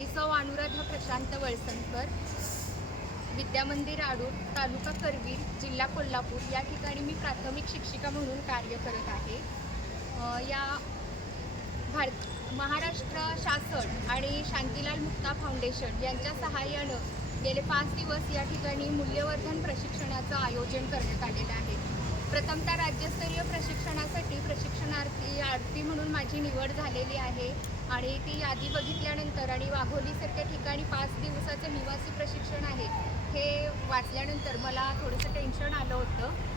सौ अनुराधा प्रशांत वळसणकर. विद्यामंदिर आडूर तालुका करवीर जिल्हा कोल्हापूर. या ठिकाणी मी प्राथमिक शिक्षिका म्हणून कार्य करत आहे. या भारत महाराष्ट्र शासन आणि शांतीलाल मुक्ता फाउंडेशन यांच्या सहाय्यानं गेले पाच दिवस या ठिकाणी मूल्यवर्धन प्रशिक्षणाचं आयोजन करण्यात आलेलं आहे. प्रथमतः राज्यस्तरीय प्रशिक्षणासाठी म्हणून माझी निवड झालेली आहे. आणि ती यादी बघितल्यानंतर आणि वाघोलीसारख्या ठिकाणी पाच दिवसाचं निवासी प्रशिक्षण आहे हे वाचल्यानंतर मला थोडंसं टेन्शन आलं होतं.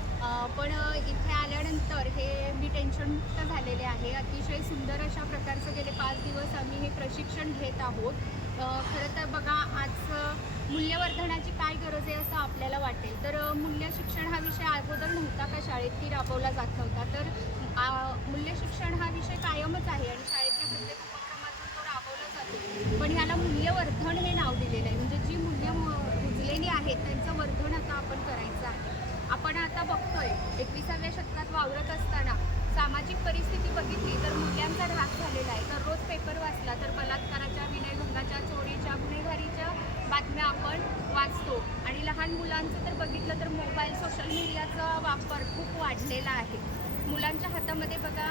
पण इथे आल्यानंतर हे मी टेन्शनमुक्त झालेले आहे. अतिशय सुंदर अशा प्रकारचं गेले पाच दिवस आम्ही हे प्रशिक्षण घेत आहोत. खरं तर बघा आज मूल्यवर्धनाची काय गरज आहे असं आपल्याला वाटेल. तर मूल्य शिक्षण हा विषय अगोदर नव्हता का शाळेत की राबवला जात नव्हता. तर मूल्य शिक्षण हा विषय कायमच आहे आणि शाळेतल्या प्रत्येक उपक्रमातून तो राबवला जातो. पण ह्याला मूल्यवर्धन हे नाव दिलेलं आहे. म्हणजे जी मूल्य रुजलेली आहेत त्यांचं वर्धन आता आपण करायचं आहे. आपण आता बघतोय एकविसाव्या शतकात वावरत असताना सामाजिक परिस्थिती बघितली तर मूल्यांचा ढाक झालेला आहे. दररोज पेपर वाचला तर मला मुलांचं तर बघितलं तर मोबाईल सोशल मीडियाचा वापर खूप वाढलेला आहे. मुलांच्या हातामध्ये बघा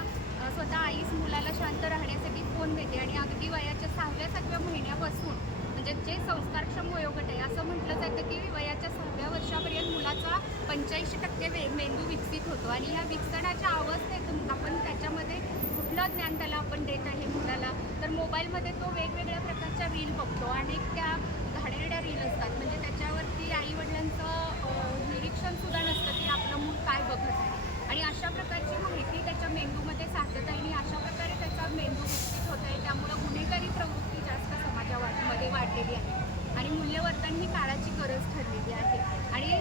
स्वतः आईच मुलाला शांत राहण्यासाठी फोन देते आणि अगदी वयाच्या सहाव्या सातव्या महिन्यापासून म्हणजे जे संस्कारक्षम वयोगट आहे असं म्हटलं जातं की वयाच्या सहाव्या वर्षापर्यंत मुलाचा पंच्याऐंशी टक्के वे मेंदू विकसित होतो. आणि ह्या विकसनाच्या अवस्थेत आपण त्याच्यामध्ये कुठलं ज्ञान त्याला आपण देत आहे मुलाला? तर मोबाईलमध्ये तो वेगवेगळ्या प्रकारच्या रील बघतो आणि त्या घाणेरड्या रील असतात म्हणजे त्याच्यावरती आईवडिलांचं निरीक्षणसुद्धा नसतं की आपलं मूल काय बघत आहे आणि अशा प्रकारची माहिती त्याच्या मेंदूमध्ये साधत आहे आणि अशा प्रकारे त्याचा मेंदू विकसित होत आहे त्यामुळं गुन्हेगारी प्रवृत्ती जास्त समाजामध्ये वाढलेली आहे आणि मूल्यवर्धन ही काळाची गरज ठरलेली आहे. आणि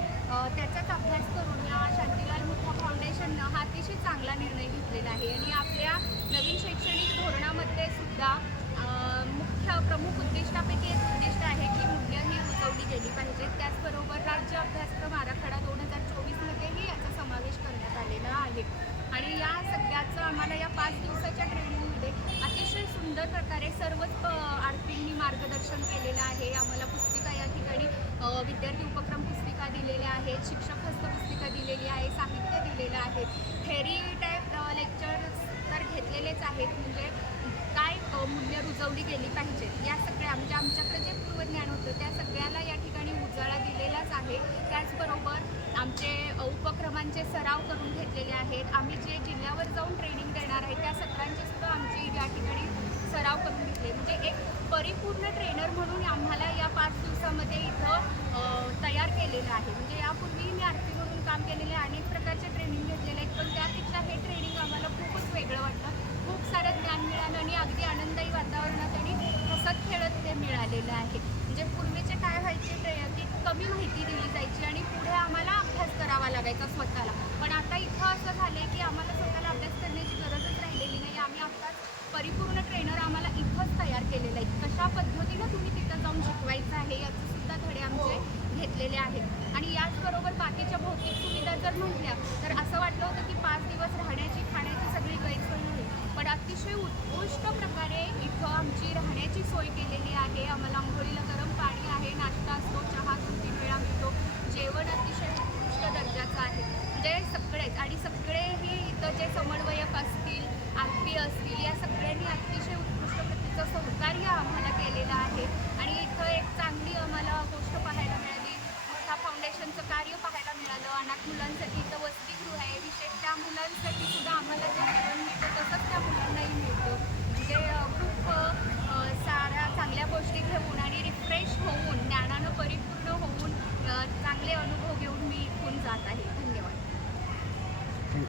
त्याचाच अभ्यास करून या शांतीलाल मुखा फाउंडेशननं हा अतिशय चांगला निर्णय घेतलेला आहे. आणि आपल्या नवीन शैक्षणिक धोरणामध्ये सुद्धा मुख्य प्रमुख उद्दिष्टापैकी एक उद्दिष्ट आहे की मूल्य ही रुजवली गेली पाहिजेत त्याचबरोबर राज्य अभ्यासक्रम आराखडा दोन हजार चोवीसमध्येही याचा समावेश करण्यात आलेला आहे. आणि या सगळ्याचं आम्हाला या पाच दिवसाच्या ट्रेनिंगमध्ये अतिशय सुंदर प्रकारे सर्वच प- आरतींनी मार्गदर्शन केलेलं आहे. आम्हाला पुस्तिका या ठिकाणी अ, विद्यार्थी उपक्रम पुस्तिका दिलेल्या आहेत शिक्षक हस्त पुस्तिका दिलेली आहे साहित्य दिलेलं आहे. थेरी टाईप लेक्चर्स तर घेतलेलेच आहेत. म्हणजे काय मूल्य रुजवली गेली पाहिजेत या सगळ्या म्हणजे आमच्याकडे जे पूर्वज्ञान होतं त्या सगळ्याला या ठिकाणी उजाळा दिलेलाच आहे. त्याचबरोबर आमचे उपक्रमांचे सराव करून घेतलेले आहेत. आम्ही जे जिल्ह्यावर जाऊन ट्रेनिंग देणार आहे त्या सत्रांचे सुद्धा आमची या ठिकाणी सराव करून घेतले. म्हणजे एक परिपूर्ण ट्रेनर म्हणून आम्हाला या पाच दिवसामध्ये इथं केलेलं आहे. म्हणजे यापूर्वी मी आरती म्हणून काम केलेले अनेक प्रकारचे ट्रेनिंग घेतलेले आहेत. पण त्यापेक्षा हे ट्रेनिंग आम्हाला खूपच वेगळं वाटतं खूप सारं ज्ञान मिळालं आणि अगदी आनंदायी वातावरणात आणि हसत खेळत ते मिळालेलं आहे. म्हणजे पूर्वीचे काय व्हायचे ते की कमी माहिती दिली जायची आणि पुढे आम्हाला अभ्यास करावा लागायचा स्वतःला. पण आता इथं असं झालं की आम्हाला स्वतःला अभ्यास करण्याची गरजच राहिलेली नाही. आम्ही आत्ताच परिपूर्ण ट्रेनर आम्हाला इथंच तयार केलेलं आहे. कशा पद्धतीनं तुम्ही तिथं जाऊन शिकवायचं आहे याचंसुद्धा धडे आमचे घेतलेले आहेत. आणि याचबरोबर बाकीच्या भौतिक सुविधा जर म्हटल्या तर असं वाटलं होतं की पाच दिवस राहण्याची खाण्याची सगळी गैरसोय होईल. पण अतिशय उत्कृष्ट प्रकारे इथं आमची राहण्याची सोय केलेली आहे. आम्हाला आंघोळीला गरम पाणी आहे नाश्ता असतो चहा दोन तीन वेळा मिळतो. जेवण अतिशय उत्कृष्ट दर्जाचं आहे. म्हणजे सगळेच आणि सगळेही इथं जे समन्वयक असतील आरती असतील या सगळ्यांनी अतिशय उत्कृष्ट प्रतीचं सहकार्य आम्हाला केलेलं आहे. आणि इथं एक चांगली आम्हाला गोष्ट पाहायला मिळाली. मोठा फाउंडेशनचं कार्य पाहायला मिळालं अनाथ मुलांसाठी